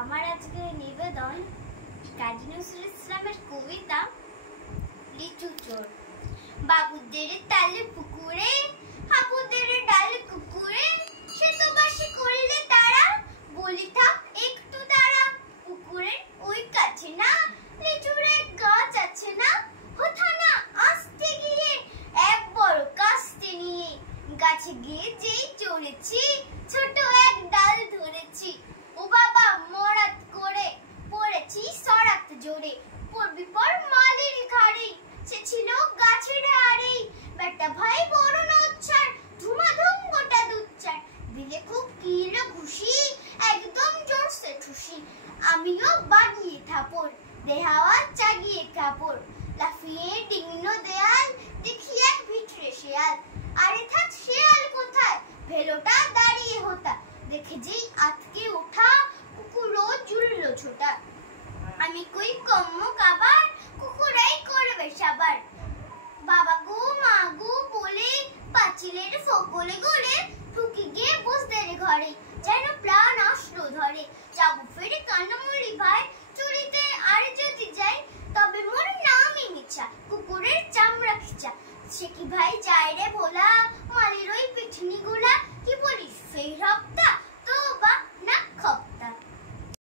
আমার আজকে নিবেদন কাজী নজরুল ইসলামের কবিতা লিচু চোর। বাবুদের তালে পুকুরে, হাবুদের ডালে কুকুরে, সে তো বাসি করলে তারা, বলি থাক একটু দাঁড়া। পুকুরের ওই কাছে না লিচুর এক গাছ আছে না, হোথা না আসতে গিয়ে এক বড় কাস্তে নিয়ে, গাছে গিয়ে যেই চড়েছি ছোট এক ডাল ধরেছি। ও বাবা মরাত করে পড়েছি সরাত জোরে, পড়বি পর মালির ঘাড়ে, সে ছিল গাছের আড়ে। বেটা ভাই বড় নচ্ছার, ধুমাধুম গোটা দুচ্ছার, দিলে খুব কিলো খুশি একদম জোরসে ঠুসি। আমিও বাগিয়ে থাপড়, দেহাওয়া চাগিয়ে কাপড়, লাফিয়ে ডিঙনো দেয়াল, দেখি এক ভিতরে শেয়াল। আরে থাক শেয়াল কোথায়, ভেলোটা দাঁড়িয়ে হোতা, দেখে যেই আতকে ওঠা কুকুরও জুড়লো ছোটা। আমি কই কম্ম কাবার, কুকুরাই করবে সাবার। বাবা গো মা গো বলে পাঁচিলের ফকলে গলে ঢুকে গিয়ে বসতে ঘরে, যেন প্রাণ আসলো ধরে। যাবো ফেরে কান্নামুড়ি ভাই, চুরিতে আর যদি যাই তবে মোর নামই মিছা, কুকুরের চামড়া খিচা। সে কি ভাই যায় রে ভোলা, মালির ওই পিঠনি গোলা, কি বলিস ফের